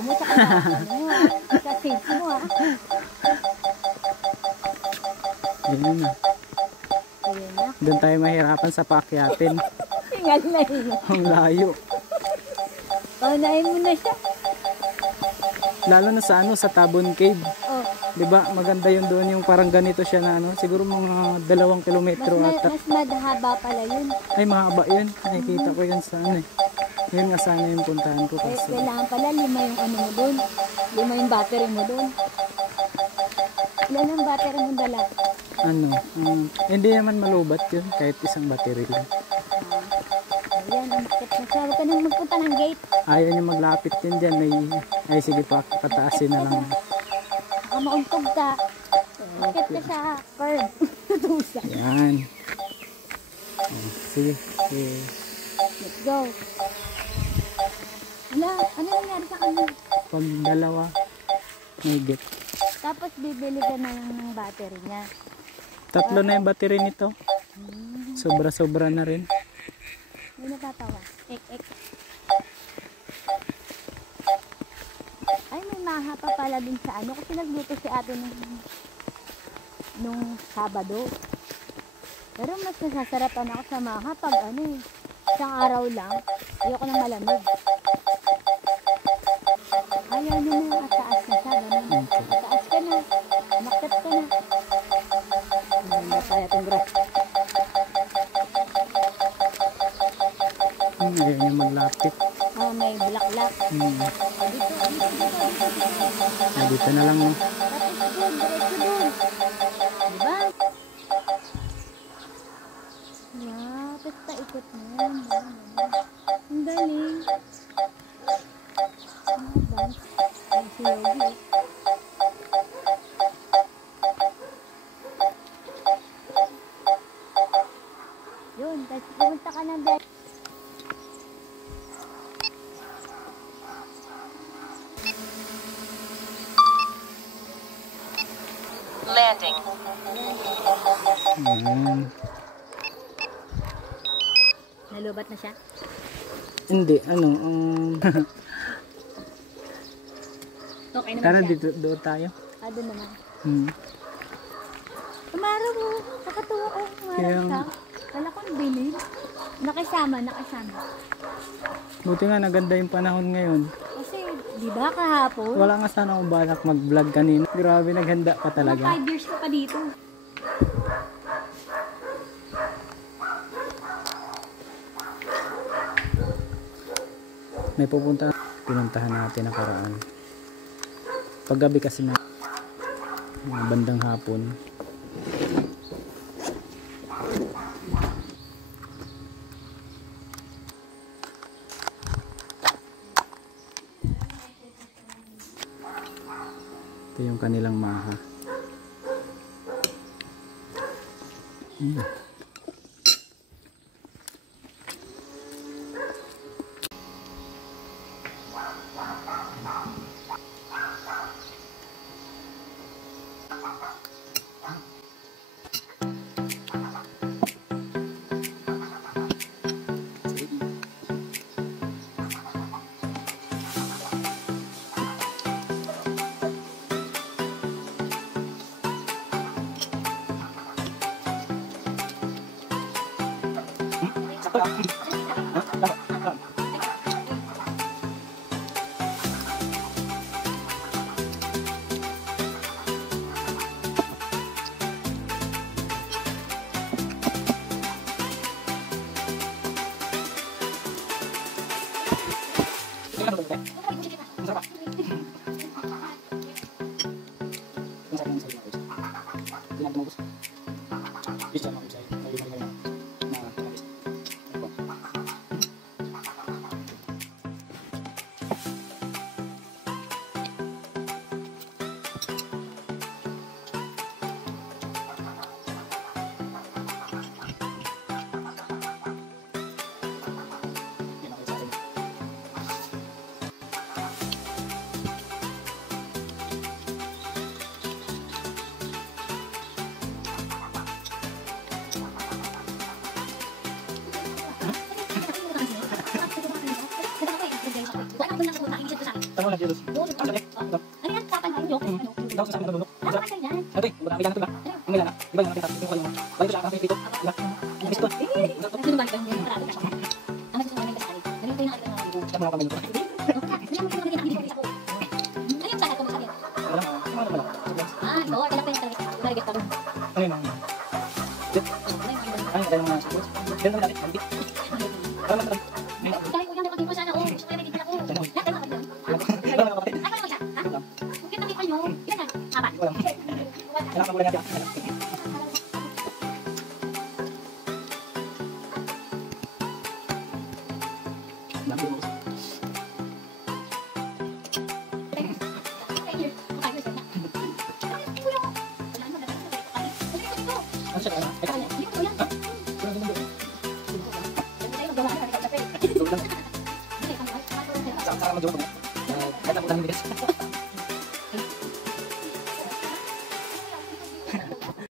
mo sa ano mo, sa seeds mo ha. Ayan na. Ayan na. Doon tayo mahirapan sa paakyatin. Hingal na hingal. Ang layo. Paunahin mo na siya. Lalo na sa ano, sa Tabon Cave. Oh. 'Di ba? Maganda 'yun doon, yung parang ganito siya na ano, siguro mga 2 kilometro ata. Mas madhaba pala yun. Ay, mahaba 'yun. Nakikita ko 'yan sa ano eh. Yun nga sana yung puntahan ko Eh, kasi. kailangan pala 5 yung ano mo doon. 5 yung battery mo doon. Ilan ang battery mo dala? Ano, hindi naman malubat 'yun kahit isang battery lang. Ayan, umakit na siya. Huwag ka nang magpunta ng gate. Ayaw niya maglapit din dyan. Ay sige pa, pataasin na lang. Baka mauntog ka. Umakit ka sa curb. Tusa. Yan. Sige. Let's go. Ano nangyari sa kanya? Pag dalawa, may get. Tapos bibili ka na lang ng battery niya. 3 na yung battery nito. Sobra-sobra na rin. May natatawa. Ek. Ay, may maha pa pala din sa ano. Kasi nagluto si ate nung Sabado. Pero mas nasasarapan ako sa maha pag ano eh. Isang araw lang. Ayoko nang malamig. Ayaw nyo na ataas na siya. Ganun. Ataas ka na. Umakit ka na. Maganda tayo itong grass. Ayaw niya maglapit. May bulaklak. Dito na lang. No? Tapos doon, diretso doon. Diba? Wow, tapos paikot mo yan. Ang galing. Ano ba? Ang si Yogi. Yun, tapos pumunta ka ng dahil. Landing. Nalubat na siya? Hindi, ano. Okay naman Tara siya. dito, doon tayo. Doon naman. Umaraw mo. Nakatuwa ko. Umaraw siya. Wala kong bilib. Nakisama. Buti nga naganda yung panahon ngayon. Kasi, di ba kahapon? Wala nga sana akong balak mag-vlog kanina. Grabe, naghanda ka talaga. 5 years ka pa dito. May pinuntahan natin nakaraan. Paggabi kasi na bandang hapon. Ito yung kanilang maha. Tanong lang, Jelos. Ano yan? Kapan kayo? Joke? Ano? Ikaw sa amin ng lulok. Kapan kayo yan? Ito eh, wala kailangan ito ba? Ang kailangan. Iba yung nakita. Yung kanya. Balik siya kasi dito. Diba? Ang gusto. Sino ba ito? Marami ka. Ang gusto ko namin kasali. Ganito yung nakita ng mga Sa mga kamay nito. Ayun sana ito masabi. Wala mo. Yung mga naman. Ah, ito. Kailan pa yung talaga. Nalagay ka mo. Ano yun ang... Ay, kaya mga... Ganun namin. Mabit. Alam mo naman. Dahil ko yan nakapin ko sana. Oh, gusto ko yung nagigil ako. Yan, kailan ka ba yan? Ikaw na kapatid. Ay, kailan siya? Ha? Bakit nakita nyo? Yan na. Apat. Wala. Kailangan ka mula natin. Ano siya? Ito. Saka mag-joke mo. Kahit ako lang yung bigas.